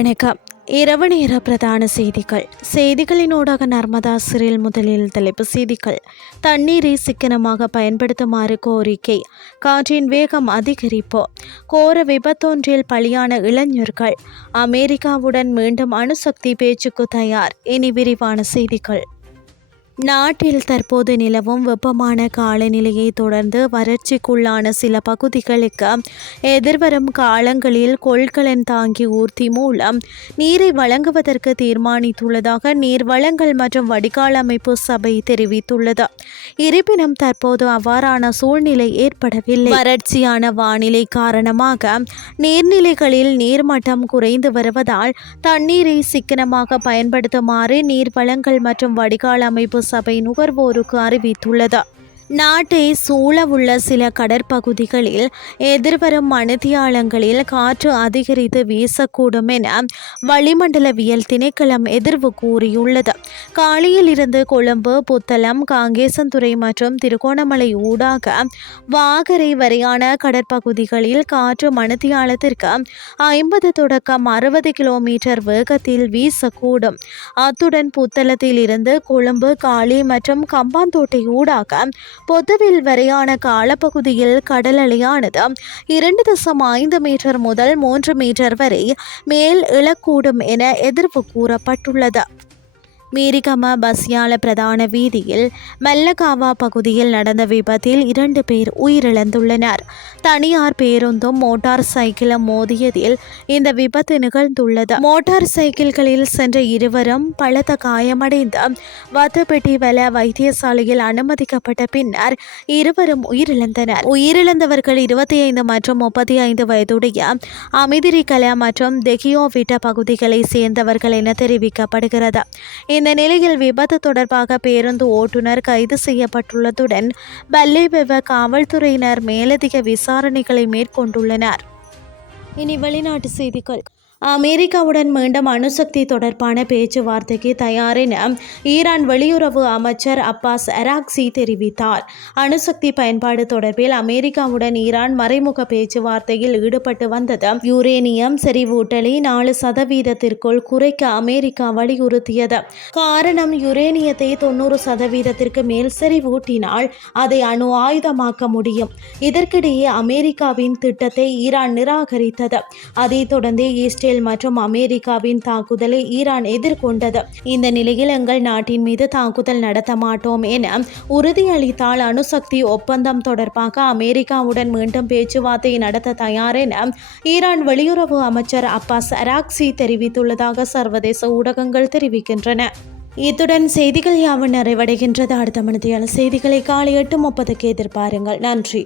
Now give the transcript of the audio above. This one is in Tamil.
வணக்கம். இரவு நேர பிரதான செய்திகள். செய்திகளினூடாக நர்மதா சிறில் முதலில் தலைப்பு செய்திகள். தண்ணீரை சிக்கனமாக பயன்படுத்துமாறு கோரிக்கை. காற்றின் வேகம் அதிகரிப்பு. கோர விபத்தொன்றில் பலியான இளைஞர்கள். அமெரிக்காவுடன் மீண்டும் அணுசக்தி பேச்சுக்கு தயார். இனி விரிவான செய்திகள். நாட்டில் தற்போது நிலவும் வெப்பமான காலநிலையை தொடர்ந்து வறட்சிக்குள்ளான சில பகுதிகளுக்கு எதிர்வரும் காலங்களில் கொள்கலன் தாங்கி ஊர்த்தி மூலம் நீரை வழங்குவதற்கு தீர்மானித்துள்ளதாக நீர் வளங்கள் மற்றும் வடிகால் அமைப்பு சபை தெரிவித்துள்ளது. இருப்பினும் தற்போது அவ்வாறான சூழ்நிலை ஏற்படவில்லை. வறட்சியான வானிலை காரணமாக நீர்நிலைகளில் நீர்மட்டம் குறைந்து வருவதால் தண்ணீரை சிக்கனமாக பயன்படுத்துமாறு நீர் வளங்கள் மற்றும் வடிகால் அமைப்பு சபை நுகர்வோருக்கு அறிவித்துள்ளது. நாட்டை சூழவுள்ள சில கடற்பகுதிகளில் எதிர்வரும் மணித்தியாலங்களில் காற்று அதிகரித்து வீசக்கூடும் என வளிமண்டலவியல் திணைக்களம் எதிர்வு கூறியுள்ளது. காலையில் இருந்து கொழும்பு புத்தளம் காங்கேசன்துறை மற்றும் திருகோணமலை ஊடாக வாகரை வரையான கடற்பகுதிகளில் காற்று மணித்தியாலத்திற்கு ஐம்பது தொடக்கம் அறுபது கிலோமீட்டர் வேகத்தில் வீசக்கூடும். அத்துடன் புத்தளத்தில் இருந்து கொழும்பு காளி மற்றும் கம்பாந்தோட்டை ஊடாக பொதுவில் வரையான காலப்பகுதியில் கடல் அலையானது இரண்டு தசம் ஐந்து மீட்டர் முதல் மூன்று மீட்டர் வரை மேல் இழக்கூடும் என எதிர்ப்பு கூறப்பட்டுள்ளது. மீரிகம பஸ்யால பிரதான வீதியில் மெல்லகாவா பகுதியில் நடந்த விபத்தில் இரண்டு பேர் உயிரிழந்துள்ளனர். தனியார் பேருந்தும் மோட்டார் சைக்கிளும் மோதியதில் இந்த விபத்து நிகழ்ந்துள்ளது. மோட்டார் சைக்கிள்களில் சென்ற இருவரும் பலத்த காயமடைந்து வத்துப்பெட்டி வல வைத்தியசாலையில் அனுமதிக்கப்பட்ட பின்னர் இருவரும் உயிரிழந்தனர். உயிரிழந்தவர்கள் இருபத்தி ஐந்து மற்றும் முப்பத்தி ஐந்து வயதுடைய அமிதிரிகல மற்றும் தெகியோவிட்ட பகுதிகளை சேர்ந்தவர்கள் என தெரிவிக்கப்படுகிறது. இந்த நிலையில் விபத்து தொடர்பாக பேருந்து ஓட்டுநர் கைது செய்யப்பட்டுள்ளதுடன் பல்லேவெவ காவல்துறையினர் மேலதிக விசாரணைகளை மேற்கொண்டுள்ளனர். இனி வெளிநாட்டு செய்திகள். அமெரிக்காவுடன் மீண்டும் அணுசக்தி தொடர்பான பேச்சுவார்த்தைக்கு தயார் என ஈரான் வெளியுறவு அமைச்சர் அப்பாஸ் அராக்சி தெரிவித்தார். அணுசக்தி பயன்பாடு தொடர்பில் அமெரிக்காவுடன் ஈரான் மறைமுக பேச்சுவார்த்தையில் ஈடுபட்டு வந்தது. யுரேனியம் செறிவூட்டலை நாலு சதவீதத்திற்குள் குறைக்க அமெரிக்கா வலியுறுத்தியது. காரணம் யுரேனியத்தை தொண்ணூறு சதவீதத்திற்கு மேல் செறிவூட்டினால் அதை அணு ஆயுதமாக்க முடியும். இதற்கிடையே அமெரிக்காவின் திட்டத்தை ஈரான் நிராகரித்தது. அதைத் தொடர்ந்து இஸ்ரேல் மற்றும் அமெரிக்காவின் தாக்குதலை ஈரான் எதிர்கொண்டது. இந்த நிலையில் எங்கள் நாட்டின் மீது தாக்குதல் நடத்த மாட்டோம் என உறுதியளித்தால் அணுசக்தி ஒப்பந்தம் தொடர்பாக அமெரிக்காவுடன் மீண்டும் பேச்சுவார்த்தை நடத்த தயார் என ஈரான் வெளியுறவு அமைச்சர் அப்பாஸ் அராக்சி தெரிவித்துள்ளதாக சர்வதேச ஊடகங்கள் தெரிவிக்கின்றன. இத்துடன் செய்திகள் யாவும் நிறைவடைகின்றது. அடுத்த மணித்தியால செய்திகளை காலை எட்டு முப்பதுக்கு எதிர்பாருங்கள். நன்றி.